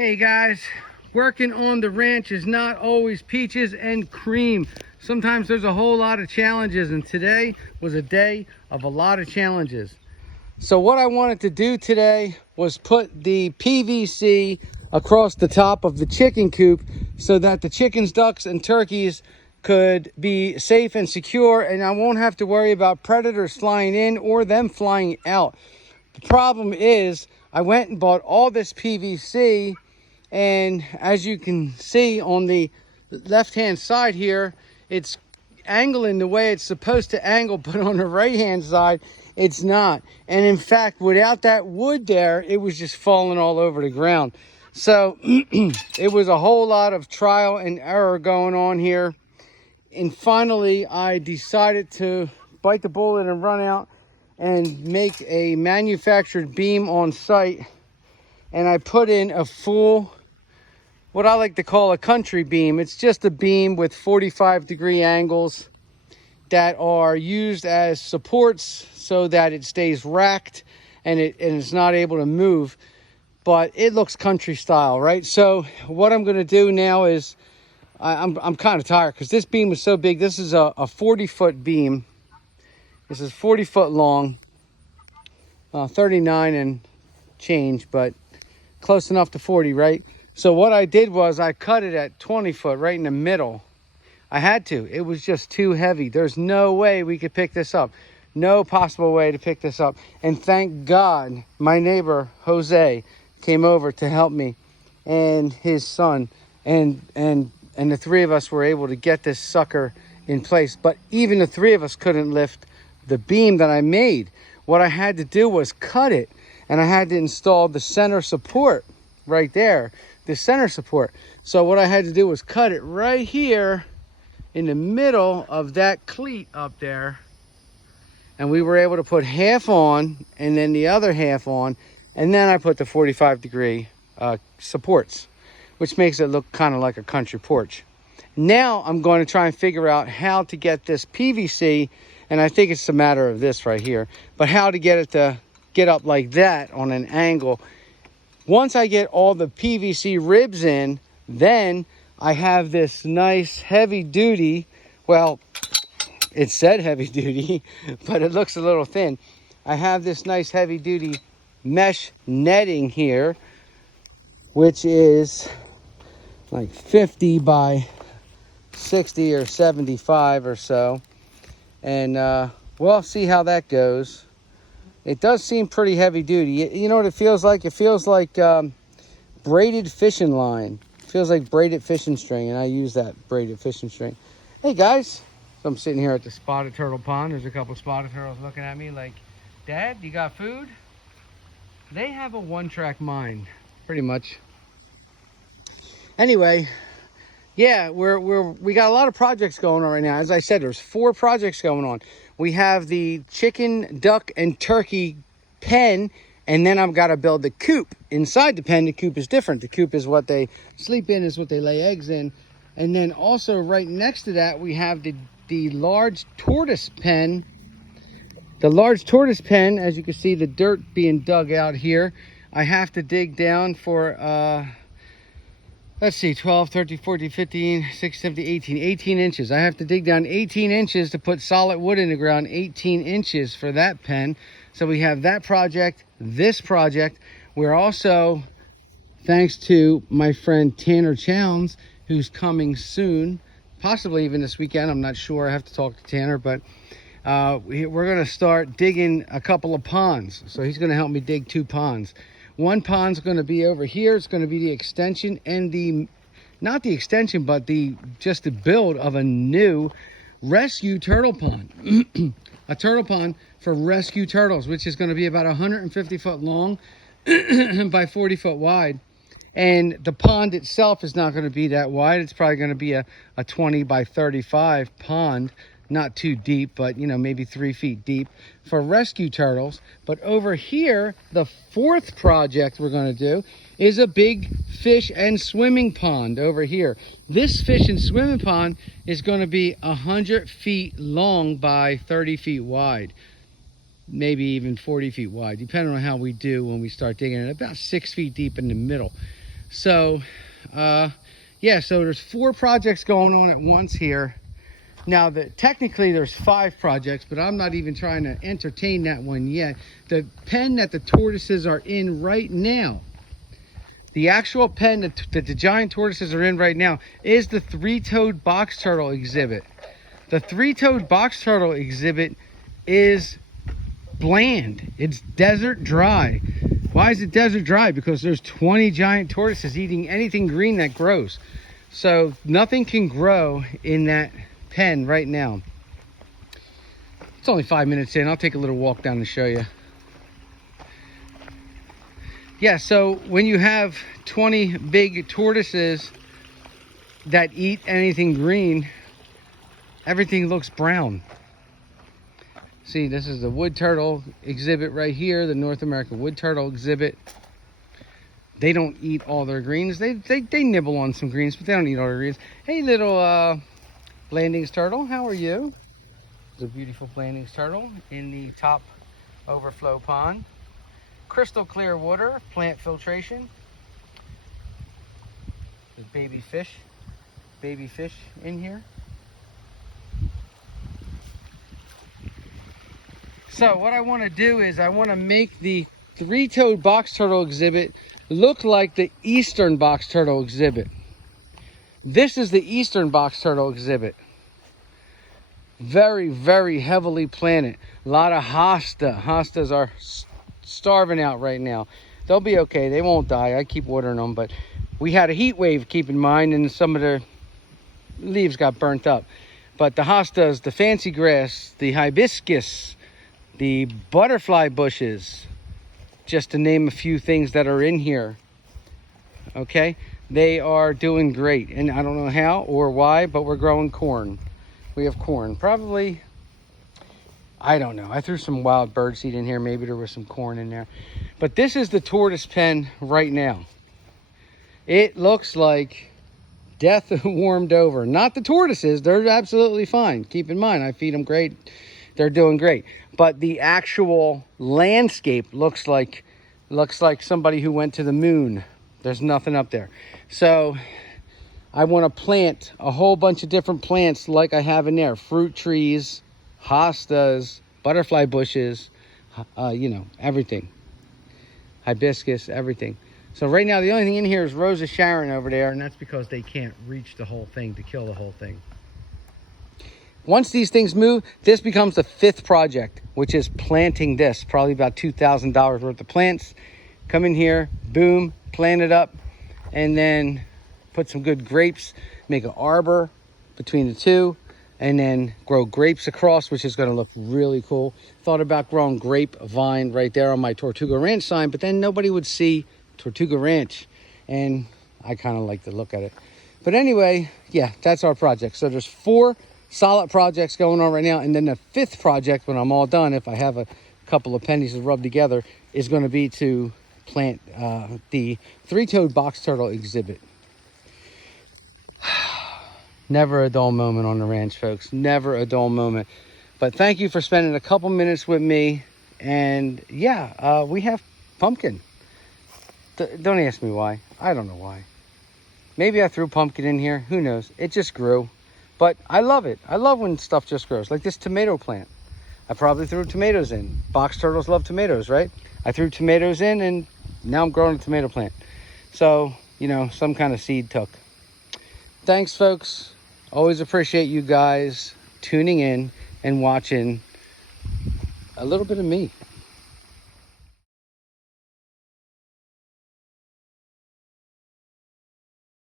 Hey guys, working on the ranch is not always peaches and cream. Sometimes there's a whole lot of challenges, and today was a day of a lot of challenges. So what I wanted to do today was put the PVC across the top of the chicken coop so that the chickens, ducks, and turkeys could be safe and secure, and I won't have to worry about predators flying in or them flying out. The problem is I went and bought all this PVC, and as you can see on the left hand side here, it's angling the way it's supposed to angle, but on the right hand side it's not. And in fact, without that wood there, it was just falling all over the ground. So it was a whole lot of trial and error going on here, and finally I decided to bite the bullet and run out and make a manufactured beam on site. And I put in a full, what I like to call a country beam. It's just a beam with 45-degree angles that are used as supports so that it stays racked and it's not able to move, but it looks country style, right? So what I'm going to do now is I'm kind of tired because this beam was so big. This is a 40-foot beam. This is 40 foot long, 39 and change, but close enough to 40, right? So what I did was I cut it at 20 foot right in the middle. I had to. It was just too heavy. There's no way we could pick this up. No possible way to pick this up. And thank God my neighbor, Jose, came over to help me, and his son, and the three of us were able to get this sucker in place. But even the three of us couldn't lift the beam that I made. What I had to do was cut it, and I had to install the center support right there, the center support. So what I had to do was cut it right here in the middle of that cleat up there, and we were able to put half on and then the other half on, and then I put the 45-degree supports, which makes it look kind of like a country porch. Now I'm going to try and figure out how to get this PVC, and I think it's a matter of this right here, but how to get it to get up like that on an angle. Once I get all the PVC ribs in, then I have this nice heavy duty, well, it said heavy duty, but it looks a little thin. I have this nice heavy duty mesh netting here, which is like 50 by 60 or 75 or so. And we'll see how that goes. It does seem pretty heavy duty. You know what it feels like? It feels like braided fishing line. It feels like braided fishing string, and I use that braided fishing string. Hey guys, so I'm sitting here at the spotted turtle pond. There's a couple spotted turtles looking at me like, Dad, you got food? They have a one-track mind, pretty much. Anyway, yeah, we got a lot of projects going on right now. As I said, there's 4 projects going on. We have the chicken, duck, and turkey pen, and then I've got to build the coop. Inside the pen, the coop is different. The coop is what they sleep in, is what they lay eggs in. And then also right next to that, we have the large tortoise pen. The large tortoise pen, as you can see, the dirt being dug out here. I have to dig down for let's see, 12, 13, 14, 15, 16, 17, 18 inches. I have to dig down 18 inches to put solid wood in the ground, 18 inches for that pen. So we have that project, this project. We're also, thanks to my friend Tanner Chowns, who's coming soon, possibly even this weekend. I'm not sure. I have to talk to Tanner, but we're going to start digging a couple of ponds. So he's going to help me dig 2 ponds. One pond's going to be over here. It's going to be the extension, and not the extension, but just the build of a new rescue turtle pond. A turtle pond for rescue turtles, which is going to be about 150 foot long by 40 foot wide. And the pond itself is not going to be that wide. It's probably going to be a 20 by 35 pond. Not too deep, but maybe 3 feet deep for rescue turtles. But over here, the 4th project we're going to do is a big fish and swimming pond over here. This fish and swimming pond is going to be 100 feet long by 30 feet wide, maybe even 40 feet wide, depending on how we do when we start digging it. About 6 feet deep in the middle. So, yeah, so there's 4 projects going on at once here. Now, technically there's 5 projects, but I'm not even trying to entertain that one yet. The pen that the tortoises are in right now, the actual pen that the giant tortoises are in right now, is the 3-toed box turtle exhibit. The 3-toed box turtle exhibit is bland. It's desert dry. Why is it desert dry? Because there's 20 giant tortoises eating anything green that grows. So nothing can grow in that pen right now. It's only 5 minutes in. I'll take a little walk down to show you. Yeah, so when you have 20 big tortoises that eat anything green, everything looks brown. See, this is the wood turtle exhibit right here, the North American wood turtle exhibit. They don't eat all their greens. They nibble on some greens, but they don't eat all their greens. Hey, little Blandings turtle, how are you? It's a beautiful Blandings turtle in the top overflow pond. Crystal clear water, plant filtration. There's baby fish in here. So what I want to do is I want to make the 3-toed box turtle exhibit look like the eastern box turtle exhibit. This is the eastern box turtle exhibit. Very, very heavily planted. A lot of hosta. Hostas are starving out right now. They'll be okay. They won't die. I keep watering them, but we had a heat wave, keep in mind, and some of the leaves got burnt up. But the hostas, the fancy grass, the hibiscus, the butterfly bushes, just to name a few things that are in here, okay, they are doing great. And I don't know how or why, but we're growing corn. We have corn, probably, I don't know. I threw some wild bird seed in here. Maybe there was some corn in there. But this is the tortoise pen right now. It looks like death warmed over. Not the tortoises. They're absolutely fine. Keep in mind, I feed them great. They're doing great. But the actual landscape looks like somebody who went to the moon. There's nothing up there. So I want to plant a whole bunch of different plants like I have in there. Fruit trees, hostas, butterfly bushes, you know, everything. Hibiscus, everything. So right now the only thing in here is Rosa Sharon over there, and that's because they can't reach the whole thing to kill the whole thing. Once these things move, this becomes the 5th project, which is planting this. Probably about $2,000 worth of plants. Come in here, boom, plant it up, and then put some good grapes, make an arbor between the two, and then grow grapes across, which is going to look really cool. Thought about growing grapevine right there on my Tortuga Ranch sign, but then nobody would see Tortuga Ranch, and I kind of like to look at it. But anyway, yeah, that's our project. So there's 4 solid projects going on right now, and then the 5th project, when I'm all done, if I have a couple of pennies to rub together, is going to be to plant the 3-toed box turtle exhibit. Never a dull moment on the ranch, folks. Never a dull moment. But thank you for spending a couple minutes with me. And yeah, we have pumpkin. Don't ask me why. I don't know why. Maybe I threw pumpkin in here. Who knows? It just grew. But I love it. I love when stuff just grows. Like this tomato plant. I probably threw tomatoes in. Box turtles love tomatoes, right? I threw tomatoes in, and now I'm growing a tomato plant. So, you know, some kind of seed took. Thanks, folks. Always appreciate you guys tuning in and watching a little bit of me.